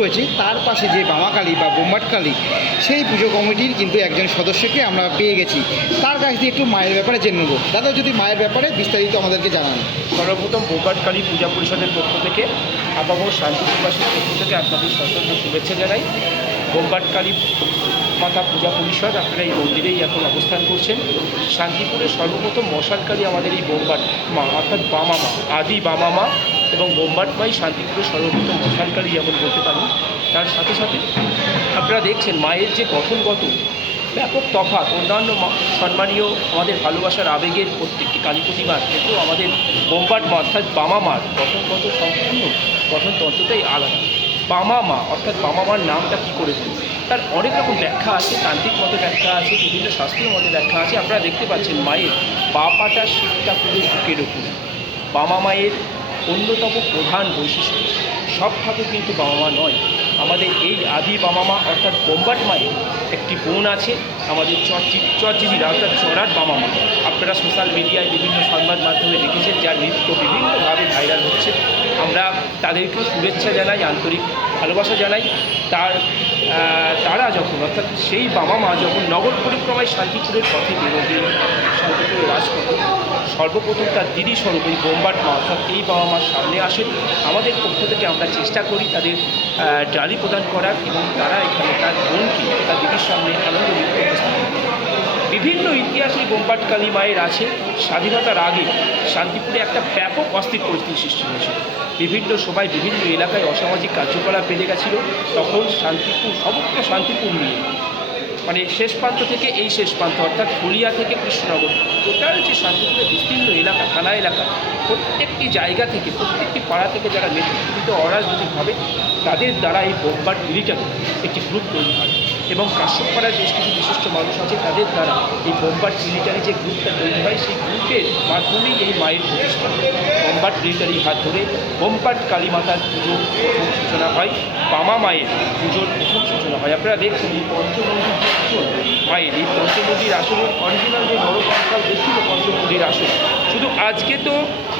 রয়েছে তার পাশে যে বামাকালী বা বোমবাটকালী সেই পুজো কমিটির কিন্তু একজন সদস্যকে আমরা পেয়ে গেছি। তার কাছ দিয়ে একটু মায়ের ব্যাপারে জেনে নেব। দাদা, যদি মায়ের ব্যাপারে বিস্তারিত আমাদেরকে জানান। সর্বপ্রথম বোমবাটকালী পূজা পরিষদের পক্ষ থেকে আপামর শান্তিপুরবাসীর পক্ষ থেকে আপনাদের সশস্ত্র শুভেচ্ছা জানাই। বোমবাটকালী মাতা পূজা পরিষদ, আপনারা এই মন্দিরেই এখন অবস্থান করছেন। শান্তিপুরের সর্বপ্রথম মশালকালী আমাদের এই বোমবাট মা, অর্থাৎ বামা মা, আদি বামা মা এবং বোমবাট মাই শান্তিপুরের সর্বপ্রথম মশালকালী যেমন বলতে পারেন। তার সাথে সাথে আপনারা দেখছেন মায়ের যে গঠনগত ব্যাপক তফাৎ অন্যান্য সম্মানীয় আমাদের ভালোবাসার আবেগের প্রত্যেকটি কালী প্রতিমার কিন্তু আমাদের বোমবাট মা অর্থাৎ বামা মার গঠনগত সম্পূর্ণ গঠনতন্ত্রটাই আলাদা। বামা মা অর্থাৎ বামা মার নামটা কী করে দিল, তার অনেক রকম ব্যাখ্যা আছে, তান্ত্রিক মতে ব্যাখ্যা আছে, বিভিন্ন শাস্ত্রীয় মতে ব্যাখ্যা আছে। আপনারা দেখতে পাচ্ছেন মায়ের পা পাটা শিবটা পুরো বুকের ওপর। বামা মায়ের অন্যতম প্রধান বৈশিষ্ট্য, সব ঠাকুর কিন্তু বাবা মা নয়। আমাদের এই আদি বাবা মা অর্থাৎ বোমবাট মায়ের একটি বোন আছে আমাদের চরজিজিরা অর্থাৎ চড়ার বাবা মা। আপনারা সোশ্যাল মিডিয়ায় বিভিন্ন সংবাদ মাধ্যমে দেখেছেন, যার নৃত্য বিভিন্নভাবে ভাইরাল হচ্ছে। আমরা তাদেরকেও শুভেচ্ছা জানাই, আন্তরিক ভালোবাসা জানাই। তারা যখন অর্থাৎ সেই বাবা মা যখন নগর পরিক্রমায় শান্তিপুরের পথে বেরোবেন, শান্তিপুরের রাজপথে সর্বপ্রথম তার দিদি স্বরূপ এই বোমবাট মা অর্থাৎ এই বাবা মার সামনে আসেন। আমাদের পক্ষ থেকে আমরা চেষ্টা করি তাদের ডালি প্রদান করার এবং তারা এখানে তার বোনকে তার দিদির সামনে আনন্দ নৃত্য উপস্থাপন করে। বিভিন্ন ইতিহাসে বোমবাটকালী মায়ের আছে। স্বাধীনতার আগে শান্তিপুরে একটা ব্যাপক অস্থির পরিস্থিতি সৃষ্টি হয়েছিল। বিভিন্ন সময় বিভিন্ন এলাকায় অসামাজিক কার্যকলাপ বেড়ে গেছিল। তখন শান্তিপুর সমগ্র শান্তিপুর নিয়ে মানে শেষ প্রান্ত থেকে এই শেষ প্রান্ত অর্থাৎ ফুলিয়া থেকে কৃষ্ণনগর টোটাল যে শান্তিপুরের বিস্তীর্ণ এলাকা, থানা এলাকা, প্রত্যেকটি জায়গা থেকে প্রত্যেকটি পাড়া থেকে যারা নেতৃত্ব অরাজনৈতিকভাবে তাদের দ্বারা এই বোমবাট মিলিটারি একটি গ্রুপ তৈরি হয় এবং কাশ্যপপাড়ার বেশ কিছু বিশিষ্ট মানুষ আছে, তাদের দ্বারা এই বোমবাট মিলিটারি যে গ্রুপটা তৈরি হয় সেই গ্রুপের মাধ্যমেই এই মায়ের প্রতিষ্ঠা। বোমবাট মিলিটারির হাত ধরে বোমবাট কালী মাতার পুজো প্রথম সূচনা হয়, বামা মায়ের পুজোর প্রথম সূচনা হয়। আপনারা দেখছেন এই পঞ্চমন্দির যে আসন মায়ের, এই পঞ্চমন্দির আসনের অরিজিনাল যে নরকঙ্কাল দেখছিল পঞ্চমন্দির আসন। শুধু আজকে তো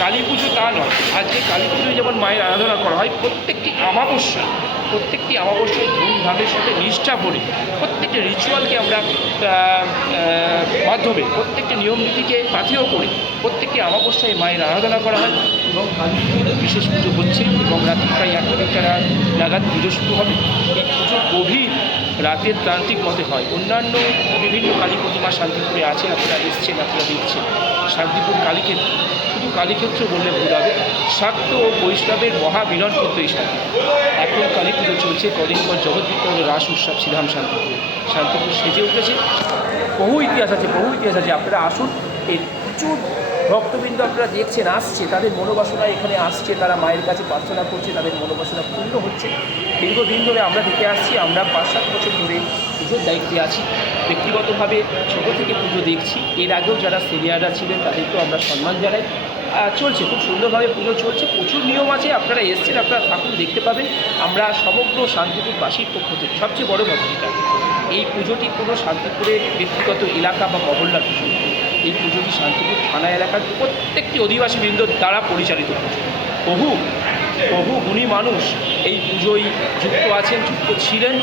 কালী পুজো তা নয়, আজকে কালী পুজোয় যেমন মায়ের আরাধনা করা হয়, প্রত্যেকটি অমাবস্যায় ধুমধামের সাথে নিষ্ঠা ভরে প্রত্যেকটি রিচুয়ালকে আমরা মাধ্যমে প্রত্যেকটি নিয়ম নীতিকে পাথেয় করে প্রত্যেকটি অমাবস্যায় মায়ের আরাধনা করা হয় এবং কালী পুজোর বিশেষ পুজো হচ্ছে এবং রাত্রি প্রায় 1টা নাগাদ পুজো শুরু হবে। এই পুজো গভীর রাতের তান্ত্রিক মতে হয়। অন্যান্য বিভিন্ন কালী প্রতিমা শান্তিপুরে আছে, আপনারা এসছেন, আপনারা দেখছেন। শান্তিপুর কালীক্ষেত্র, শুধু কালীক্ষেত্র বললে ভুল হবে, শাক্ত ও বৈষ্ণবের মহামিলন ক্ষেত্র এই শান্তিপুর। এখন কালী পুজো চলছে, কদিন পর জগদ্বিখ্যাত রাস উৎসব শ্রীধাম শান্তিপুর। শান্তিপুর সেজে উঠেছে, বহু ইতিহাস আছে। আপনারা আসুন, এই প্রচুর ভক্তবৃন্দ আপনারা দেখছেন আসছে, তাদের মনোবাসনা এখানে আসছে, তারা মায়ের কাছে প্রার্থনা করছে, তাদের মনোবাসনা পূর্ণ হচ্ছে। দীর্ঘদিন ধরে আমরা দেখে আসছি, আমরা 5-7 বছর ধরে পুজোর দায়িত্বে আছি। ব্যক্তিগতভাবে ছোটো থেকে পুজো দেখছি। এর আগেও যারা সিনিয়ররা ছিলেন তাদেরকেও আমরা সম্মান জানাই। চলছে, খুব সুন্দরভাবে পুজো চলছে, প্রচুর নিয়ম আছে। আপনারা এসছেন, আপনারা থাকুন, দেখতে পাবেন। আমরা সমগ্র শান্তিপুরবাসীর পক্ষ থেকে সবচেয়ে বড় কথা যেটা, এই পুজোটি কোনো শান্তিপুরের ব্যক্তিগত এলাকা বা মহল্লার পুজো, এই পুজোটি শান্তিপুর থানা এলাকার প্রত্যেকটি অধিবাসীবৃন্দ দ্বারা পরিচালিত পুজো। বহু গুণী মানুষ এই পুজোয় যুক্ত আছেন, যুক্ত ছিলেন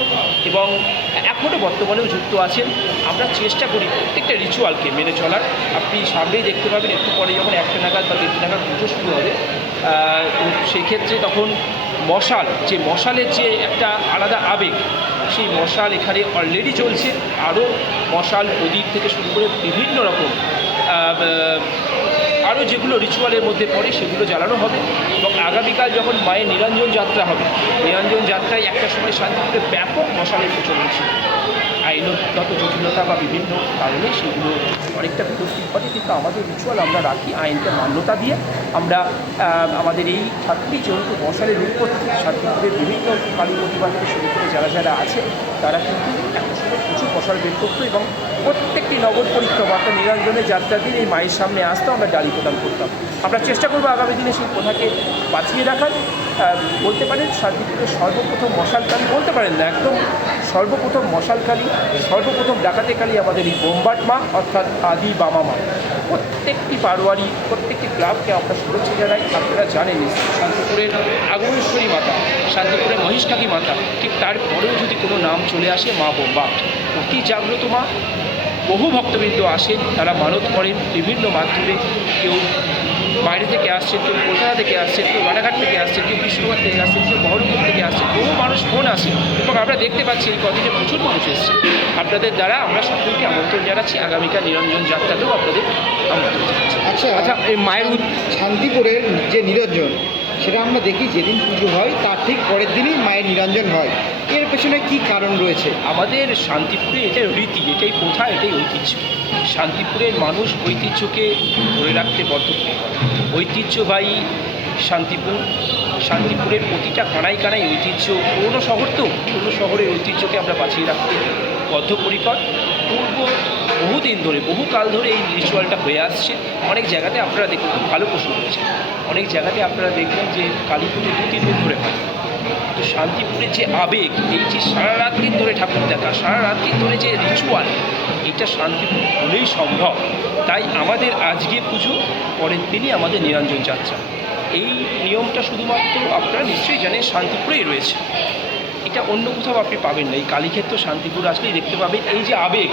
এবং এখনও বর্তমানেও যুক্ত আছেন। আমরা চেষ্টা করি প্রত্যেকটা রিচুয়ালকে মেনে চলার। আপনি সামনেই দেখতে পাবেন একটু পরে যখন 1টা নাগাদ বা 1টা নাগাদ পুজো শুরু হবে, তো সেক্ষেত্রে তখন মশালের যে একটা আলাদা আবেগ, সেই মশাল এখানে অলরেডি চলছে। আরও মশাল, প্রদীপ থেকে শুরু করে বিভিন্ন রকম আরও যেগুলো রিচুয়ালের মধ্যে পড়ে সেগুলো জ্বালানো হবে এবং আগামীকাল যখন মায়ের নিরঞ্জন যাত্রা হবে, নিরঞ্জন যাত্রায় একটা সময় শান্তিপুরে ব্যাপক মশালের প্রচলন ছিল। আইনগত জটিলতা বা বিভিন্ন কারণে সেগুলো অনেকটা বিলুপ্তি ঘটে, কিন্তু আমাদের রিচুয়াল আমরা রাখি আইনকে মান্যতা দিয়ে। আমরা আমাদের এই ঠাকুরই যেহেতু মশালের উৎপত্তি, শান্তিপুরের বিভিন্ন কালী প্রতিমা থেকে শুরু করে যারা আছে তারা কিন্তু একটা সময় প্রচুর মশাল বের করতো এবং প্রত্যেকটি নগর পরিক্রমা অর্থাৎ নিরঞ্জনের যাত্রার দিন এই মায়ের সামনে আসতো, আমরা ডালি প্রদান করতাম। আমরা চেষ্টা করবো আগামী দিনে সেই প্রথাকে বাঁচিয়ে রাখার। বলতে পারেন শান্তিপুরের সর্বপ্রথম মশালকালী বলতে পারেন না, একদম সর্বপ্রথম মশালকালী, সর্বপ্রথম ডাকাতে কালী আমাদের এই বোমবাট মা অর্থাৎ আদি বামা মা। প্রত্যেকটি পারোয়ারি, প্রত্যেকটি ক্লাবকে আমরা শুভেচ্ছা জানাই। আপনারা জানেন শান্তিপুরের আগমেশ্বরী মাতা, শান্তিপুরের মহিষকালী মাতা, ঠিক তারপরেও যদি কোনো নাম চলে আসে মা বোমবাট, অতি জাগ্রত মা। বহু ভক্তবৃন্দ আসেন, তারা মানত করেন বিভিন্ন মাধ্যমে। কেউ বাইরে থেকে আসছেন, কেউ কলকাতা থেকে আসছেন, কেউ রানাঘাট থেকে আসছেন, কেউ বিষ্ণুবাদ থেকে আসছেন, কেউ বহরমপুর থেকে আসছেন। বহু মানুষ ফোন আসে এবং আমরা দেখতে পাচ্ছি এই কদিনে প্রচুর মানুষ এসছে। আপনাদের দ্বারা আমরা সকলকে আমন্ত্রণ জানাচ্ছি, আগামীকাল নিরঞ্জন যাত্রাতেও আপনাদের আমন্ত্রণ জানাচ্ছি। আচ্ছা, এই মায়ের শান্তিপুরের যে নিরঞ্জন, সেটা আমরা দেখি যেদিন পুজো হয় তার ঠিক পরের দিনই মায়ের নিরঞ্জন হয়। এর পেছনে কি কারণ রয়েছে? আমাদের শান্তিপুরে এটাই রীতি, এটাই প্রথা, এটাই ঐতিহ্য। শান্তিপুরের মানুষ ঐতিহ্যকে ধরে রাখতে বদ্ধপরিকর। ঐতিহ্যবাহী শান্তিপুর, শান্তিপুরের প্রতিটা কানায় কানায় ঐতিহ্য। পুরনো শহর তো, পুরনো শহরের ঐতিহ্যকে আমরা বাঁচিয়ে রাখতে বদ্ধপরিকর। বহুদিন ধরে, বহুকাল ধরে এই রিচুয়ালটা হয়ে আসছে। অনেক জায়গাতে আপনারা দেখুন, খুব ভালো প্রশ্ন করেছেন, অনেক জায়গাতে আপনারা দেখবেন যে কালী পুজো 2-3 দিন ধরে হয়। তো শান্তিপুরের যে আবেগ, এই যে সারা রাত দিন ধরে ঠাকুর দেখা, সারা রাত দিন ধরে যে রিচুয়াল, এটা শান্তিপুর হলেই সম্ভব। তাই আমাদের আজকে পুজো, পরের দিনই আমাদের নিরঞ্জন যাত্রা। এই নিয়মটা শুধুমাত্র আপনারা নিশ্চয়ই জানেন শান্তিপুরেই রয়েছে, এটা অন্য কোথাও আপনি পাবেন না। এই কালীক্ষেত্র শান্তিপুর আসলেই দেখতে পাবেন এই যে আবেগ।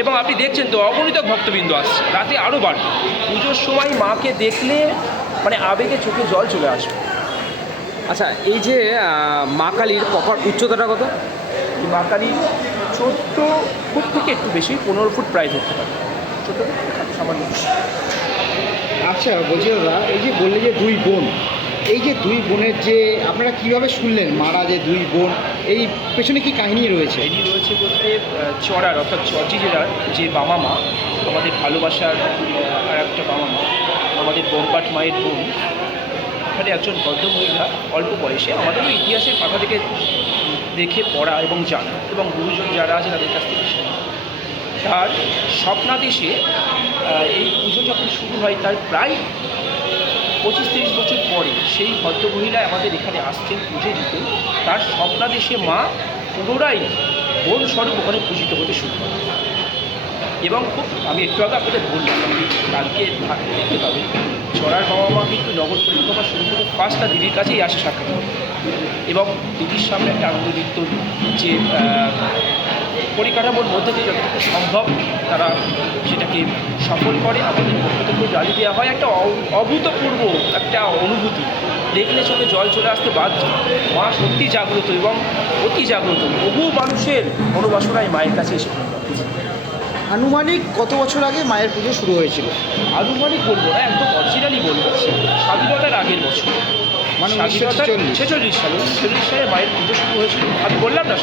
এবং আপনি দেখছেন তো অগণিত ভক্তবৃন্দ আসছে, রাতে আরও বাড়বে। পুজোর সময় মাকে দেখলে মানে আবেগে চোখে জল চলে আসবে। আচ্ছা, এই যে মা কালীর প্রপার উচ্চতাটা কত? এই মা কালীর 14 ফুট থেকে একটু বেশি, 15 ফুট প্রায় ধরতে পারে। 14 ফুট সামান্য। আচ্ছা, বলছি দাদা, এই যে বললে যে 2 বোন, এই যে 2 বোনের যে আপনারা কিভাবে শুনলেন মারা যে 2 বোন, এই পেছনে কি কাহিনী রয়েছে? এটি রয়েছে বলতে চড়ার অর্থাৎ চর্জি জেলার যে বামা মা, আমাদের ভালোবাসার আর একটা বামা মা, আমাদের বোমবাট মায়ের বোন, এখানে একজন ভদ্রমহিলা অল্প বয়সে, আমাদেরও ইতিহাসের পাতা থেকে দেখে পড়া এবং জানা এবং গুরুজন যারা আছে তাদের কাছ থেকে শোনা, তার স্বপ্নাদেশে এই পুজো যখন শুরু হয় তার প্রায় 25-30 বছর পরে সেই ভদ্রমহিলা আমাদের এখানে আসছেন পুজো দিতে। তার স্বপ্নাদেশে মা পুনরায় বোন স্বরূপ ওখানে পূজিত হতে শুরু করে। এবং খুব, আমি একটু আগে আপনাদের বললাম, আপনি কালকে থাকতে দেখতে পাবেন চড়ার বাবা মা কিন্তু নগর পরিক্রমা শুরু করে 5টা দিদির কাছেই আসে সাক্ষাৎ করে। এবং দিদির সামনে একটা আনন্দ নৃত্য যে পরিকাঠামোর মধ্যে দিয়ে যতটুকু সম্ভব তারা সেটাকে সফল করে। আমাদের পক্ষ থেকেও জালি দেওয়া হয়। একটা অভূতপূর্ব একটা অনুভূতি, দেখলে চোখে জল চলে আসতে বাধ্য। মা সত্যি জাগ্রত এবং অতি জাগ্রত। বহু মানুষের মনোবাসনায় মায়ের কাছে এসে আনুমানিক কত বছর আগে মায়ের পুজো শুরু হয়েছিল? আনুমানিক বলবো না, একদম অরিজিনালি বলবো, স্বাধীনতার আগের বছর, মানে 1946 সালে। 1946 সালে মায়ের পুজো শুরু হয়েছিল। আমি বললাম না,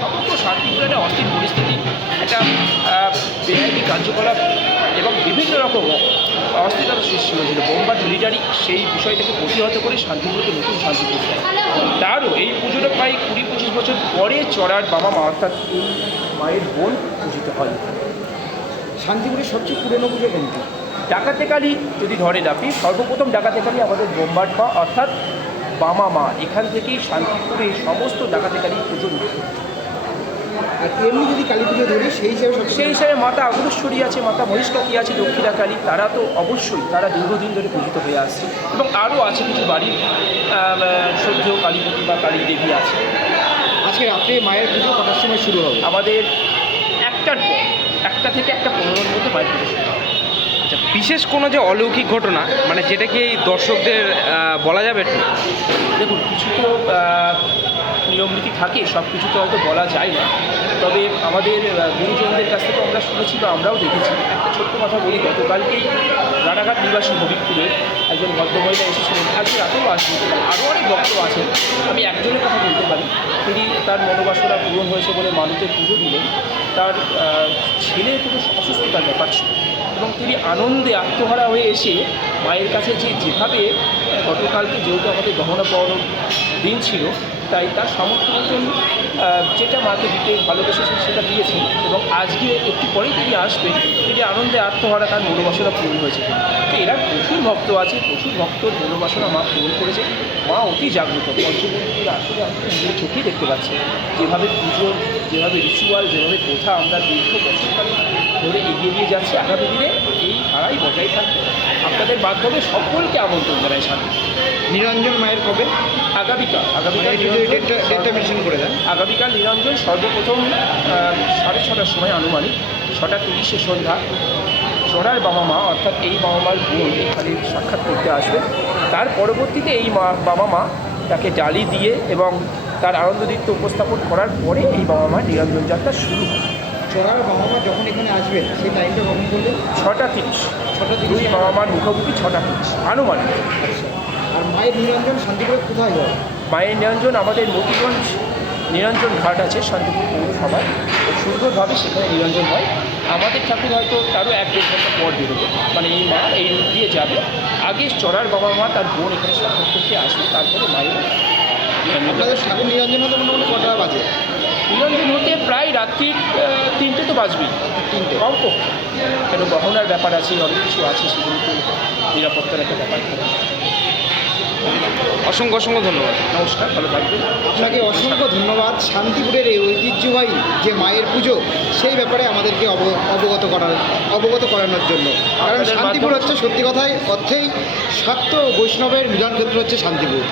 সমগ্র শান্তিপুরে একটা অস্থির পরিস্থিতি, একটা বেআইনি কার্যকলাপ এবং বিভিন্ন রকম অস্থিরতা সৃষ্টি হয়েছিল। বোমবাট মিলিটারি সেই বিষয়টাকে প্রতিহত করে শান্তিপুরকে নতুন শান্তিপুর দেয়। তারও এই পুজোটা প্রায় 20-25 বছর পরে চড়ার বাবা মা অর্থাৎ এই মায়ের বোন পূজিত হয়। শান্তিপুরের সবচেয়ে পুরনো পুজো কোনটি? ডাকাতে কালী যদি ধরেন আপনি, সর্বপ্রথম ডাকাতে কালী আমাদের বোমবাট মা অর্থাৎ বামা মা। এখান থেকেই শান্তিপুরে সমস্ত ডাকাতে কালী পুজো উঠে। আর এমনি যদি কালী পুজো ধরি সেই হিসাবে মাতা আগমেশ্বরী আছে, মাতা মহিষকালী আছে, দক্ষিণা কালী, তারা তো অবশ্যই তারা দীর্ঘদিন ধরে পূজিত হয়ে আসছে। এবং আরও আছে কিছু বাড়ির শ্রদ্ধেয় কালীপতি বা কালী দেবী আছে। আজকে রাত্রে মায়ের পুজো কটার সময় শুরু হবে? আমাদের 1টার পর, 1টা থেকে 1:15-র মধ্যে মায়ের পুজো শুরু হবে। আচ্ছা, বিশেষ কোনো যে অলৌকিক ঘটনা মানে যেটা কি এই দর্শকদের বলা যাবে? দেখুন, কিছু তো নিয়মনীতি থাকে, সব কিছু তো হয়তো বলা যায় না। তবে আমাদের গুরুজনদের কাছ থেকে আমরা শুনেছি বা আমরাও দেখেছি। একটা ছোট্ট কথা বলি, গতকালকেই রানাঘাট নিবাসী হবিবপুরের একজন ভদ্রমহিলা এসেছিলেন, আজকে রাতেও আসবেন, আরও অনেক ভক্ত আছেন। আমি একজনের কথা বলতে পারি, তিনি তার মনোবাসনা পূরণ হয়েছে বলে মানুষের পুজো দিলেন। তার ছেলের কোনো অসুস্থতার ব্যাপার ছিল এবং তিনি আনন্দে আত্মহারা হয়ে এসে মায়ের কাছে যেভাবে গতকালকে যেহেতু আমাদের গহনা পাওয়ানোর দিন ছিল, তাই তার সামর্থ্য মতন যেটা মাকে দিতে ভালোবেসেছেন সেটা দিয়েছেন, এবং আজকে একটু পরেই তিনি আসবেন, তিনি আনন্দে আত্মহারা তার মনোবাসনা পূরণ হয়েছে। তো এরা প্রচুর ভক্ত আছে, প্রচুর ভক্তর মনোবাসনা মা পূরণ করেছে। মা অতি জাগ্রত, পঞ্চমুখীর আসলে আপনি নিজের চোখেই দেখতে পাচ্ছেন যেভাবে পুজো, যেভাবে রিচুয়াল, যেভাবে প্রথা আমরা দীর্ঘ বছরকাল ধরে এগিয়ে নিয়ে যাচ্ছি, আগামী দিনে এই ধারাই বজায় থাকবে। আপনাদের মাধ্যমে সকলকে আমন্ত্রণ জানাই শান্তি। নিরঞ্জন মায়ের কবে? আগামীকাল ডেটটা মেনশন করে দেন। আগামীকাল নিরঞ্জন সর্বপ্রথম 6:30টার সময় আনুমানিক 6:30 সন্ধ্যা চড়ার বাবা মা অর্থাৎ এই বাবা মার বোন এখানে সাক্ষাৎ করতে আসবে। তার পরবর্তীতে এই বাবা মা তাকে ডালি দিয়ে এবং তার আনন্দদীপ্ত উপস্থাপন করার পরে এই বাবা মা নিরঞ্জন যাত্রা শুরু হয়। চড়ার বাবা মা যখন এখানে আসবেন সেই টাইমটা কখন বললেন? 6:30। 6:30 দুই বাবা মার মুখোমুখি 6:30 আনুমানিক। আচ্ছা, আর মায়ের নিরঞ্জন শান্তিপুরে কোথায় হয়? মায়ের নিরঞ্জন আমাদের মতিগঞ্জ নিরঞ্জন ঘাট আছে শান্তিপুর পৌরসভায়, সুন্দরভাবে সেখানে নিরঞ্জন হয়। আমাদের ঠাকুর হয়তো তারও 1-1.5 ঘন্টা পর বেরোবে, মানে এই মা এই রূপ দিয়ে যাবে। আগে চড়ার বাবা মা তার বোন এখানে সাক্ষাৎ করতে আসবে, তারপরে মায়ের আপনাদের ঠাকুর নিরঞ্জন হতে মোটামুটি কটা বাজে? নিরঞ্জন হতে প্রায় রাত্রি 3টে তো বাজবেই, 3টে। কম পক্ষে, কেন গহনার ব্যাপার আছে, অনেক কিছু আছে, সেগুলোতে নিরাপত্তার একটা ব্যাপার থাকে। অসংখ্য অসংখ্য ধন্যবাদ। নমস্কার, ভালো থাকবেন। আপনাকে অসংখ্য ধন্যবাদ। শান্তিপুরের এই ঐতিহ্যবাহী যে মায়ের পুজো সেই ব্যাপারে আমাদেরকে অবগত করানোর জন্য। কারণ আপনাদের শান্তিপুর মাধ্যমে- হচ্ছে সত্যি কথাই অর্থেই শাক্ত বৈষ্ণবের মিলনক্ষেত্র হচ্ছে শান্তিপুর।